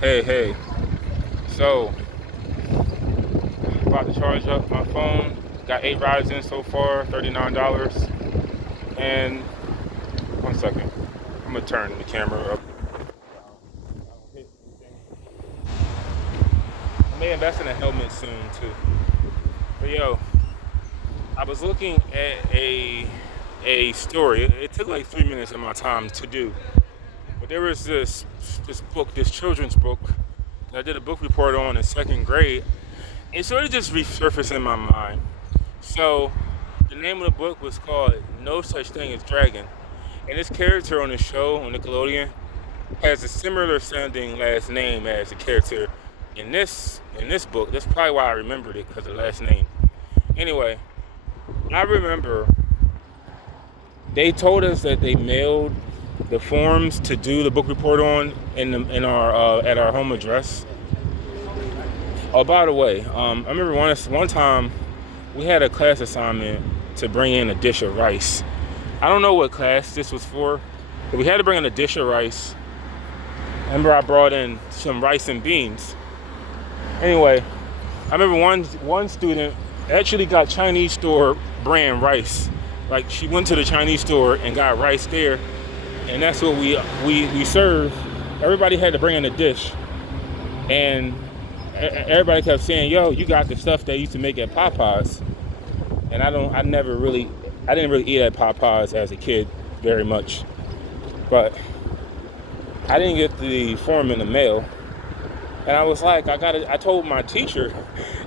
Hey. So, about to charge up my phone. Got 8 rides in so far, $39. And one second, I'm gonna turn the camera up. I may invest in a helmet soon too. But yo, I was looking at a story. It took like 3 minutes of my time to do. But there was this book, this children's book that I did a book report on in second grade. It sort of just resurfaced in my mind. So the name of the book was called No Such Thing as Dragon. And this character on the show on Nickelodeon has a similar sounding last name as the character in this book. That's probably why I remembered it, because of the last name. Anyway, I remember they told us that they mailed the forms to do the book report on in our at our home address. Oh, by the way, I remember one time we had a class assignment to bring in a dish of rice. I don't know what class this was for, but we had to bring in a dish of rice. Remember, I brought in some rice and beans. Anyway, I remember one student actually got Chinese store brand rice. Like, she went to the Chinese store and got rice there, and that's what we served. Everybody had to bring in a dish, and everybody kept saying, "Yo, you got the stuff they used to make at Popeyes." And I didn't really eat at Popeyes as a kid very much, but I didn't get the form in the mail, and I was like, I told my teacher,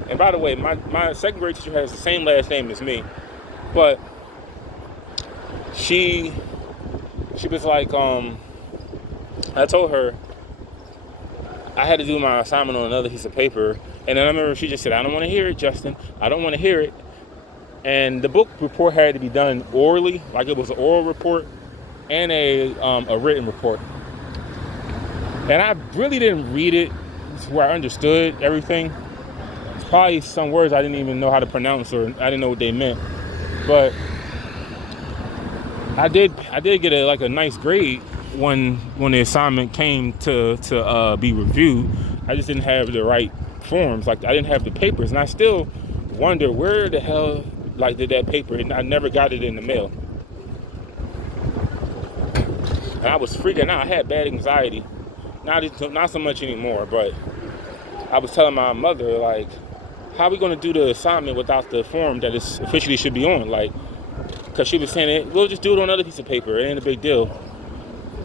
and by the way, my second grade teacher has the same last name as me, but she was like, I told her I had to do my assignment on another piece of paper, and then I remember she just said, "I don't want to hear it, Justin. I don't want to hear it." And the book report had to be done orally, like it was an oral report and a written report. And I really didn't read it to where I understood everything. It's probably some words I didn't even know how to pronounce, or I didn't know what they meant. But I did get a nice grade when the assignment came to be reviewed. I just didn't have the right forms. Like, I didn't have the papers, and I still wonder where the hell did that paper, and I never got it in the mail. And I was freaking out. I had bad anxiety. Not so much anymore, but I was telling my mother, like, how are we going to do the assignment without the form that it officially should be on? Like, because she was saying, we'll just do it on another piece of paper. It ain't a big deal.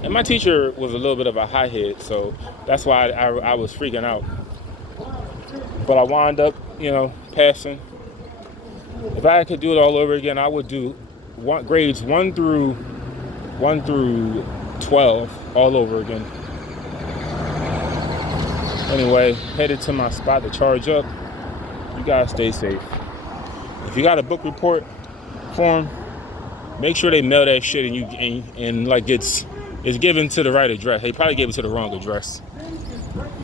And my teacher was a little bit of a hothead, so that's why I was freaking out. But I wound up, passing. If I could do it all over again, I would do grades 1 through 12 all over again. Anyway, headed to my spot to charge up. You guys stay safe. If you got a book report form, make sure they mail that shit and like it's given to the right address. They probably gave it to the wrong address.